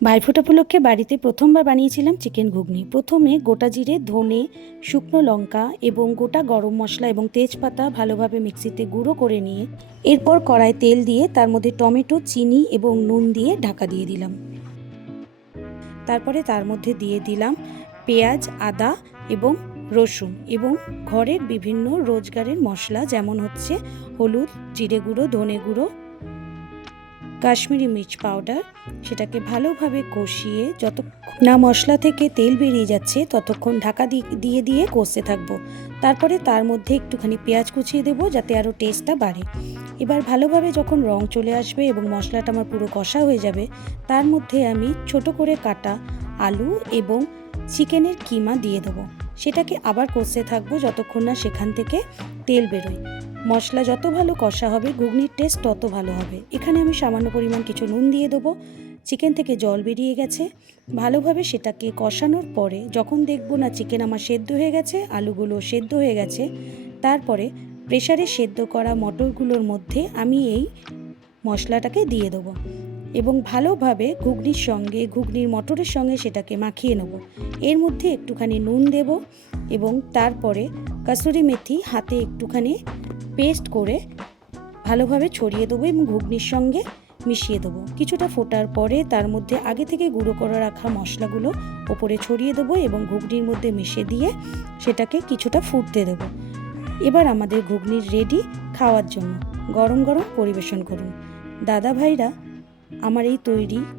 ভাইফোঁটা উপলক্ষে বাড়িতে প্রথমবার বানিয়েছিলাম চিকেন ঘুগনি। প্রথমে গোটা জিরে, ধনে, শুকনো লঙ্কা এবং গোটা গরম মশলা এবং তেজপাতা ভালোভাবে মিক্সিতে গুঁড়ো করে নিয়ে এরপর কড়ায় তেল দিয়ে তার মধ্যে টমেটো, চিনি এবং নুন দিয়ে ঢাকা দিয়ে দিলাম। তারপরে তার মধ্যে দিয়ে দিলাম পেঁয়াজ, আদা এবং রসুন এবং ঘরের বিভিন্ন রোজগারের মশলা, যেমন হচ্ছে হলুদ, জিরে গুঁড়ো, ধনে গুঁড়ো, কাশ্মীরি মির্চ পাউডার। সেটাকে ভালোভাবে কষিয়ে যতক্ষণ না মশলা থেকে তেল বেরিয়ে যাচ্ছে ততক্ষণ ঢাকা দিয়ে দিয়ে কষতে থাকবো। তারপরে তার মধ্যে একটুখানি পেঁয়াজ কুচিয়ে দেবো যাতে আরও টেস্টটা বাড়ে। এবার ভালোভাবে যখন রং চলে আসবে এবং মশলাটা আমার পুরো কষা হয়ে যাবে, তার মধ্যে আমি ছোট করে কাটা আলু এবং চিকেনের কিমা দিয়ে দেবো। সেটাকে আবার কষতে থাকবো যতক্ষণ না সেখান থেকে তেল বেরোয়। মশলা যত ভালো কষা হবে ঘুগনির টেস্ট তত ভালো হবে। এখানে আমি সামান্য পরিমাণ কিছু নুন দিয়ে দেবো। চিকেন থেকে জল বেরিয়ে গেছে। ভালোভাবে সেটাকে কষানোর পরে যখন দেখবো না চিকেন আমার সেদ্ধ হয়ে গেছে, আলুগুলো সেদ্ধ হয়ে গেছে, তারপরে প্রেসারে সেদ্ধ করা মটরগুলোর মধ্যে আমি এই মশলাটাকে দিয়ে দেবো এবং ভালোভাবে ঘুগনির মটরের সঙ্গে সেটাকে মাখিয়ে নেব। এর মধ্যে একটুখানি নুন দেব এবং তারপরে কাসুরি মেথি হাতে একটুখানি পেস্ট করে ভালোভাবে ছড়িয়ে দেবো এবং ঘুগনির সঙ্গে মিশিয়ে দেবো। কিছুটা ফোটার পরে তার মধ্যে আগে থেকে গুঁড়ো করে রাখা মশলাগুলো ওপরে ছড়িয়ে দেবো এবং ঘুগনির মধ্যে মিশিয়ে দিয়ে সেটাকে কিছুটা ফুটতে দেবো। এবার আমাদের ঘুগনির রেডি খাওয়ার জন্য। গরম গরম পরিবেশন করুন। দাদা ভাইরা আমার এই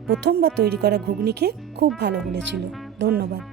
প্রথমবার তৈরি করা ঘুগনিকে খুব ভালো বলেছিল। ধন্যবাদ।